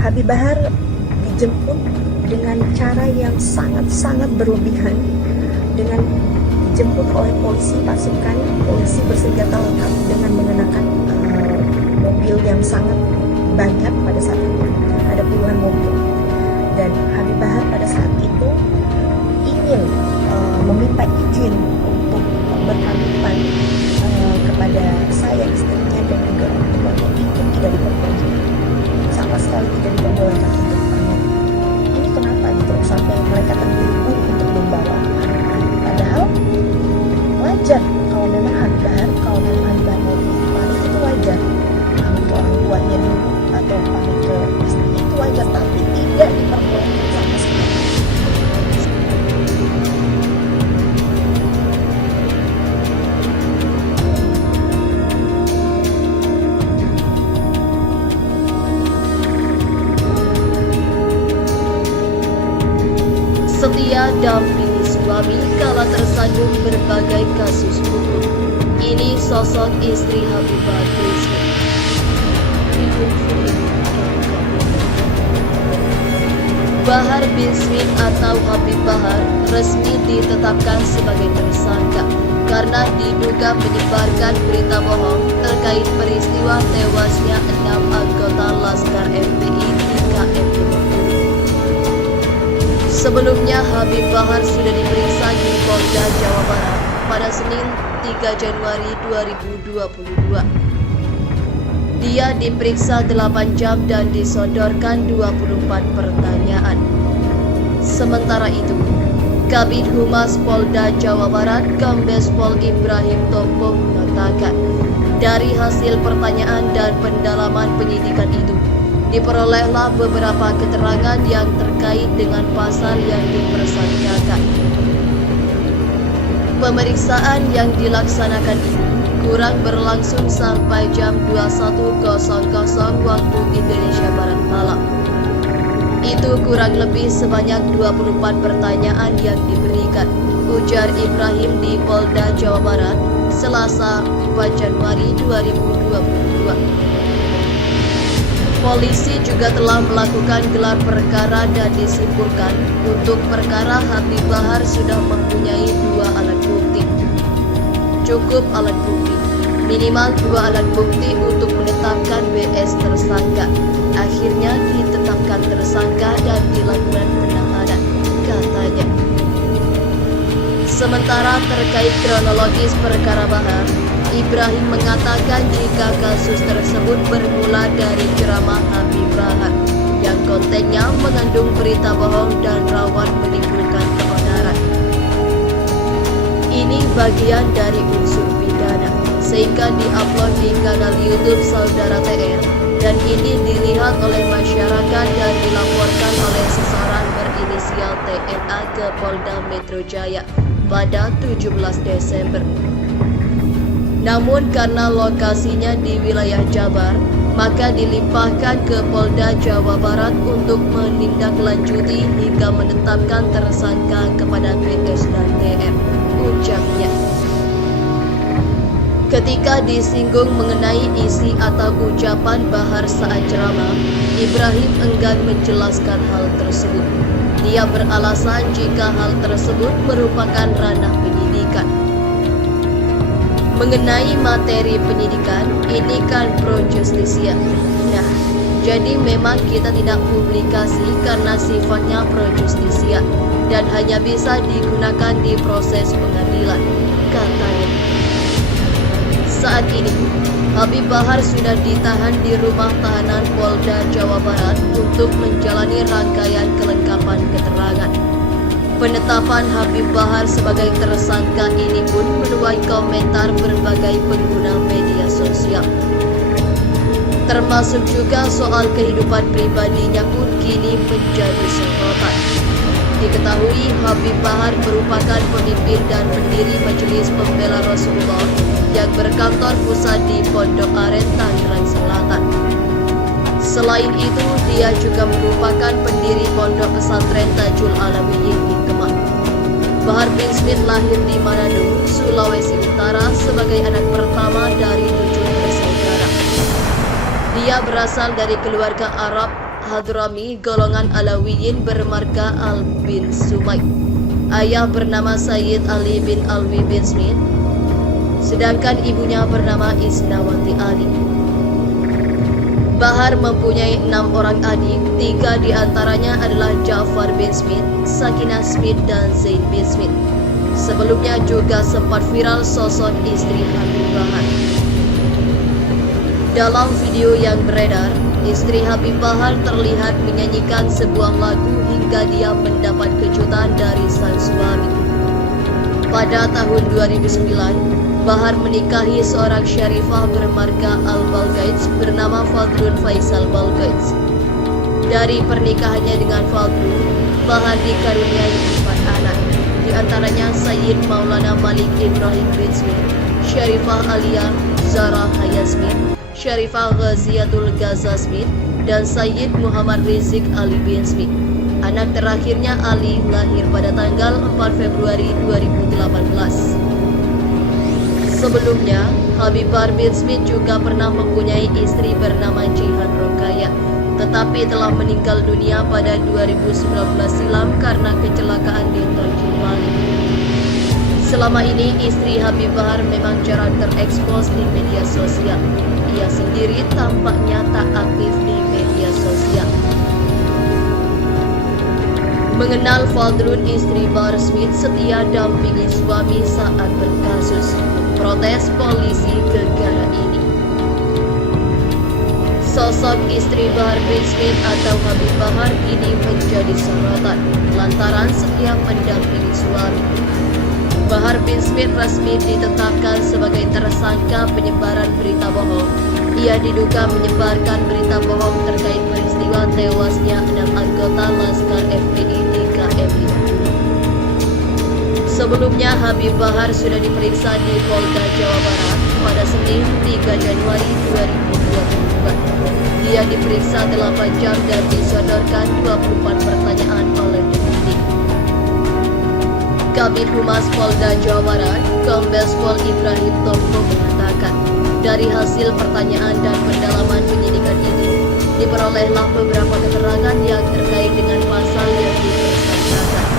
Habib Bahar dijemput dengan cara yang sangat-sangat berlebihan, dengan dijemput oleh polisi polisi bersenjata lengkap dengan mengenakan mobil yang sangat banyak pada saat itu, ada puluhan mobil. Dan Habib Bahar pada saat itu ingin meminta izin untuk berhadapan kepada saya, istrinya, dan juga orang tuanya. Itu tidak diperbolehkan, sama sekali tidak diperbolehkan untuk pamit. Ini kenapa gitu sampai mereka terburu-buru untuk membawa padahal wajar kalau memang Habib Bahar mau pamit, itu wajar. Pamit ke orang tuanya dulu atau pamit ke istrinya itu wajar, tapi tidak diperbolehkan sama sekali. Setia dampingi suami kala tersandung berbagai kasus hukum. Ini sosok istri Habib Bahar bin Smith. Bahar bin Smith atau Habib Bahar resmi ditetapkan sebagai tersangka karena diduga menyebarkan berita bohong terkait peristiwa tewasnya 6 anggota Laskar FPI di KM 50. Sebelumnya, Habib Bahar sudah diperiksa di Polda Jawa Barat pada Senin 3 Januari 2022. Dia diperiksa 8 jam dan disodorkan 24 pertanyaan. Sementara itu, Kabid Humas Polda Jawa Barat Kombes Pol Ibrahim Tompo mengatakan, dari hasil pertanyaan dan pendalaman penyidikan itu, diperolehlah beberapa keterangan yang terkait dengan pasal yang dipersangkakan. Pemeriksaan yang dilaksanakan ini kurang berlangsung sampai jam 21.00 waktu Indonesia Barat malam. Itu kurang lebih sebanyak 24 pertanyaan yang diberikan, ujar Ibrahim di Polda Jawa Barat, Selasa 4 Januari 2022. Polisi juga telah melakukan gelar perkara dan disimpulkan untuk perkara Habib Bahar sudah mempunyai 2 alat bukti. Cukup alat bukti, minimal 2 alat bukti untuk menetapkan BS tersangka. Akhirnya ditetapkan tersangka dan dilakukan penahanan, katanya. Sementara terkait kronologis perkara Bahar, Ibrahim mengatakan jika kasus tersebut bermula dari ceramah Habib Bahar yang kontennya mengandung berita bohong dan rawan menimbulkan keonaran. Ini bagian dari unsur pidana, sehingga diupload di kanal YouTube Saudara TR, dan ini dilihat oleh masyarakat dan dilaporkan oleh seseorang berinisial TNA ke Polda Metro Jaya pada 17 Desember. Namun karena lokasinya di wilayah Jabar, maka dilimpahkan ke Polda Jawa Barat untuk menindaklanjuti hingga menetapkan tersangka kepada BS dan TR, ucapnya. Ketika disinggung mengenai isi atau ucapan Bahar saat ceramah, Ibrahim enggan menjelaskan hal tersebut. Dia beralasan jika hal tersebut merupakan ranah penyidikan. Mengenai materi penyidikan, ini kan pro justisia. Nah, jadi memang kita tidak publikasi karena sifatnya pro justisia dan hanya bisa digunakan di proses pengadilan, katanya. Saat ini, Habib Bahar sudah ditahan di rumah tahanan Polda Jawa Barat untuk menjalani rangkaian kelengkapan keterangan. Penetapan Habib Bahar sebagai tersangka ini pun menuai komentar berbagai pengguna media sosial. Termasuk juga soal kehidupan pribadinya pun kini menjadi sorotan. Diketahui Habib Bahar merupakan pemimpin dan pendiri Majelis Pembela Rasulullah yang berkantor pusat di Pondok Aren, Tangerang Selatan. Selain itu, dia juga merupakan pendiri Pondok Pesantren Tajul Alawiyin di Kemang. Bahar bin Smith lahir di Manado, Sulawesi Utara sebagai anak pertama dari 7 bersaudara. Dia berasal dari keluarga Arab Hadrami golongan Alawiyin bermarga Al bin Sumay. Ayah bernama Sayyid Ali bin Alwi bin Smith, sedangkan ibunya bernama Isnawati Ali. Bahar mempunyai 6 orang adik, 3 diantaranya adalah Ja'far bin Smith, Sakinah Smith, dan Zaid bin Smith. Sebelumnya juga sempat viral sosok istri Habib Bahar. Dalam video yang beredar, istri Habib Bahar terlihat menyanyikan sebuah lagu hingga dia mendapat kejutan dari sang suami. Pada tahun 2009, Bahar menikahi seorang syarifah bermarga Al-Balgaij bernama Fadlun Faisal Balgaij. Dari pernikahannya dengan Fadlun, Bahar dikaruniai 4 anak, di antaranya Sayyid Maulana Malik Ibrahim bin Smith, Syarifah Aliyah Zara Hayat Smith, Syarifah Ghaziatul Gaza Smith, dan Sayyid Muhammad Rizik Ali bin Smith. Anak terakhirnya Ali lahir pada tanggal 4 Februari 2018. Sebelumnya, Habib Bahar bin Smith juga pernah mempunyai istri bernama Jihan Rokaya, tetapi telah meninggal dunia pada 2019 silam karena kecelakaan di Tol Cipali. Selama ini, istri Habib Bahar memang jarang terekspos di media sosial. Ia sendiri tampaknya tak aktif di media sosial. Mengenal Fadlun, istri Bahar Smith setia dampingi suami saat berkasus protes polisi negara ini. Sosok istri Bahar bin Smith atau Habib Bahar kini menjadi sorotan lantaran setia mendampingi suami. Bahar bin Smith resmi ditetapkan sebagai tersangka penyebaran berita bohong. Ia diduga menyebarkan berita bohong terkait peristiwa tewasnya 6 anggota Laskar FPI di KMI. Sebelumnya, Habib Bahar sudah diperiksa di Polda Jawa Barat pada Senin 3 Januari 2022. Dia diperiksa 8 jam dan disodorkan 24 pertanyaan oleh penyidik. Kabid Humas Polda Jawa Barat, Kombes Pol Ibrahim Tompo mengatakan, dari hasil pertanyaan dan pendalaman penyidikan ini, diperolehlah beberapa keterangan yang terkait dengan pasal yang dipersangkakan.